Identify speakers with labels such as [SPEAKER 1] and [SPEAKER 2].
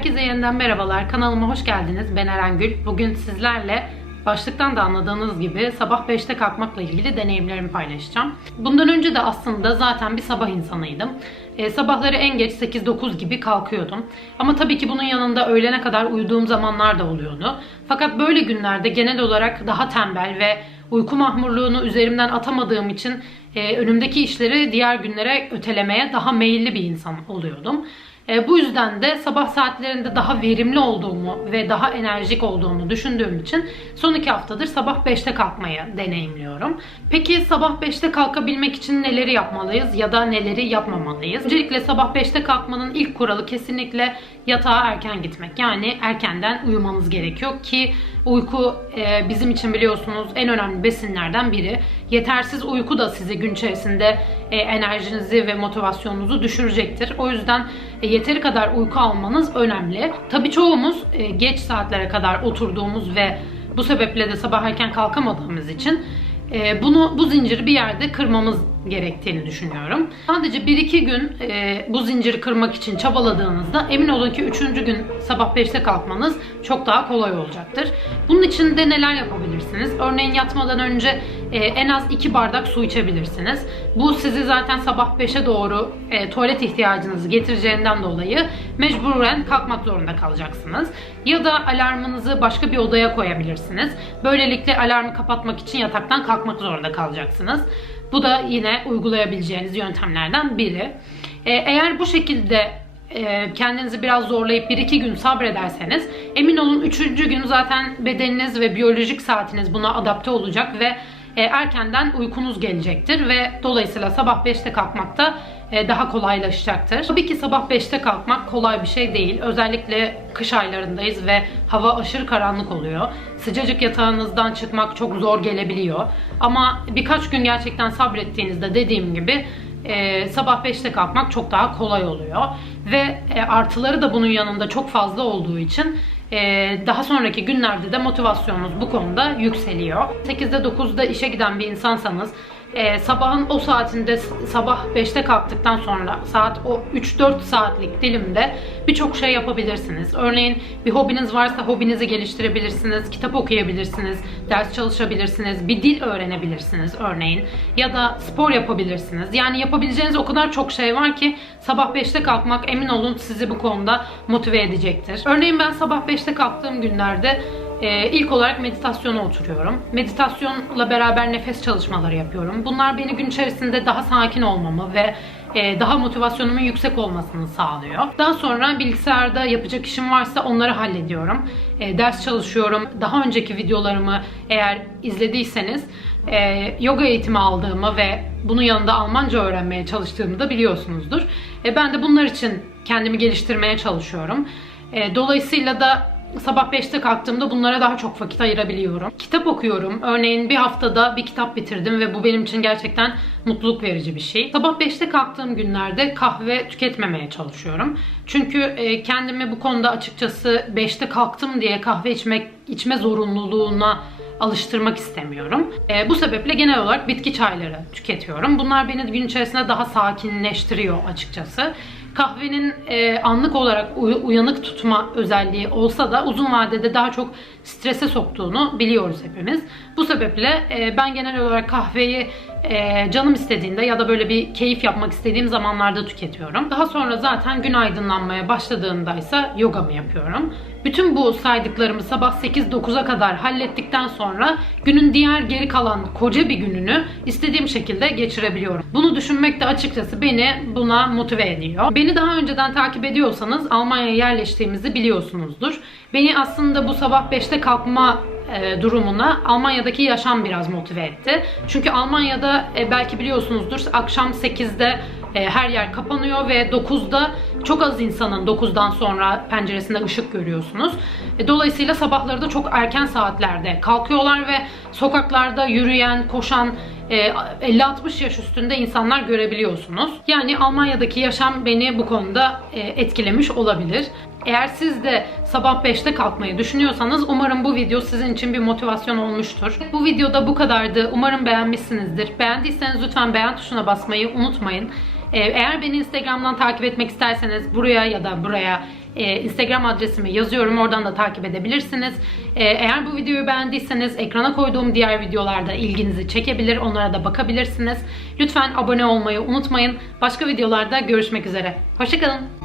[SPEAKER 1] Herkese yeniden merhabalar. Kanalıma hoş geldiniz. Ben Eren Gül. Bugün sizlerle başlıktan da anladığınız gibi sabah 5'te kalkmakla ilgili deneyimlerimi paylaşacağım. Bundan önce de aslında zaten bir sabah insanıydım. E, sabahları en geç 8-9 gibi kalkıyordum. Ama tabii ki bunun yanında öğlene kadar uyuduğum zamanlar da oluyordu. Fakat böyle günlerde genel olarak daha tembel ve uyku mahmurluğunu üzerimden atamadığım için e, önümdeki işleri diğer günlere ötelemeye daha meyilli bir insan oluyordum. E, bu yüzden de sabah saatlerinde daha verimli olduğumu ve daha enerjik olduğumu düşündüğüm için son iki haftadır sabah 5'te kalkmayı deneyimliyorum. Peki sabah 5'te kalkabilmek için neleri yapmalıyız ya da neleri yapmamalıyız? Öncelikle sabah 5'te kalkmanın ilk kuralı kesinlikle yatağa erken gitmek. Yani erkenden uyumanız gerekiyor ki uyku e, bizim için biliyorsunuz en önemli besinlerden biri. Yetersiz uyku da sizi gün içerisinde e, enerjinizi ve motivasyonunuzu düşürecektir. O yüzden e, yeteri kadar uyku almanız önemli. Tabii çoğumuz e, geç saatlere kadar oturduğumuz ve bu sebeple de sabah erken kalkamadığımız için e, bunu bu zinciri bir yerde kırmamız gerektiğini düşünüyorum. Sadece 1-2 gün e, bu zinciri kırmak için çabaladığınızda emin olun ki 3. gün sabah 5'te kalkmanız çok daha kolay olacaktır. Bunun için de neler yapabilirsiniz? Örneğin yatmadan önce e, en az 2 bardak su içebilirsiniz. Bu sizi zaten sabah 5'e doğru e, tuvalet ihtiyacınızı getireceğinden dolayı mecburen kalkmak zorunda kalacaksınız. Ya da alarmınızı başka bir odaya koyabilirsiniz. Böylelikle alarmı kapatmak için yataktan kalkmak zorunda kalacaksınız. Bu da yine uygulayabileceğiniz yöntemlerden biri. Ee, eğer bu şekilde e, kendinizi biraz zorlayıp 1-2 gün sabrederseniz emin olun 3. gün zaten bedeniniz ve biyolojik saatiniz buna adapte olacak ve e, erkenden uykunuz gelecektir ve dolayısıyla sabah 5'te kalkmak da e, daha kolaylaşacaktır. Tabii ki sabah 5'te kalkmak kolay bir şey değil. Özellikle kış aylarındayız ve hava aşırı karanlık oluyor. Sıcacık yatağınızdan çıkmak çok zor gelebiliyor. Ama birkaç gün gerçekten sabrettiğinizde dediğim gibi e, sabah 5'te kalkmak çok daha kolay oluyor. Ve e, artıları da bunun yanında çok fazla olduğu için e, daha sonraki günlerde de motivasyonunuz bu konuda yükseliyor. 8'de 9'da işe giden bir insansanız e, sabahın o saatinde sabah 5'te kalktıktan sonra saat o 3-4 saatlik dilimde birçok şey yapabilirsiniz. Örneğin bir hobiniz varsa hobinizi geliştirebilirsiniz, kitap okuyabilirsiniz, ders çalışabilirsiniz, bir dil öğrenebilirsiniz örneğin ya da spor yapabilirsiniz. Yani yapabileceğiniz o kadar çok şey var ki sabah 5'te kalkmak emin olun sizi bu konuda motive edecektir. Örneğin ben sabah 5'te kalktığım günlerde ee, ilk olarak meditasyona oturuyorum. Meditasyonla beraber nefes çalışmaları yapıyorum. Bunlar beni gün içerisinde daha sakin olmamı ve e, daha motivasyonumun yüksek olmasını sağlıyor. Daha sonra bilgisayarda yapacak işim varsa onları hallediyorum. E, ders çalışıyorum. Daha önceki videolarımı eğer izlediyseniz e, yoga eğitimi aldığımı ve bunun yanında Almanca öğrenmeye çalıştığımı da biliyorsunuzdur. E, ben de bunlar için kendimi geliştirmeye çalışıyorum. E, dolayısıyla da sabah 5'te kalktığımda bunlara daha çok vakit ayırabiliyorum. Kitap okuyorum. Örneğin bir haftada bir kitap bitirdim ve bu benim için gerçekten mutluluk verici bir şey. Sabah 5'te kalktığım günlerde kahve tüketmemeye çalışıyorum. Çünkü e, kendimi bu konuda açıkçası 5'te kalktım diye kahve içmek içme zorunluluğuna alıştırmak istemiyorum. E, bu sebeple genel olarak bitki çayları tüketiyorum. Bunlar beni gün içerisinde daha sakinleştiriyor açıkçası kahvenin e, anlık olarak uyanık tutma özelliği olsa da uzun vadede daha çok strese soktuğunu biliyoruz hepimiz. Bu sebeple e, ben genel olarak kahveyi e, canım istediğinde ya da böyle bir keyif yapmak istediğim zamanlarda tüketiyorum. Daha sonra zaten gün aydınlanmaya başladığında ise yogamı yapıyorum. Bütün bu saydıklarımı sabah 8-9'a kadar hallettikten sonra günün diğer geri kalan koca bir gününü istediğim şekilde geçirebiliyorum. Bunu düşünmek de açıkçası beni buna motive ediyor. Beni daha önceden takip ediyorsanız Almanya'ya yerleştiğimizi biliyorsunuzdur. Beni aslında bu sabah 5'te kalkma e, durumuna Almanya'daki yaşam biraz motive etti. Çünkü Almanya'da e, belki biliyorsunuzdur akşam 8'de e, her yer kapanıyor ve 9'da çok az insanın 9'dan sonra penceresinde ışık görüyorsunuz. Dolayısıyla sabahları da çok erken saatlerde kalkıyorlar ve sokaklarda yürüyen, koşan 50-60 yaş üstünde insanlar görebiliyorsunuz. Yani Almanya'daki yaşam beni bu konuda etkilemiş olabilir. Eğer siz de sabah 5'te kalkmayı düşünüyorsanız umarım bu video sizin için bir motivasyon olmuştur. Bu videoda bu kadardı. Umarım beğenmişsinizdir. Beğendiyseniz lütfen beğen tuşuna basmayı unutmayın. Ee, eğer beni Instagram'dan takip etmek isterseniz buraya ya da buraya e, Instagram adresimi yazıyorum. Oradan da takip edebilirsiniz. Ee, eğer bu videoyu beğendiyseniz ekrana koyduğum diğer videolarda ilginizi çekebilir. Onlara da bakabilirsiniz. Lütfen abone olmayı unutmayın. Başka videolarda görüşmek üzere. Hoşçakalın.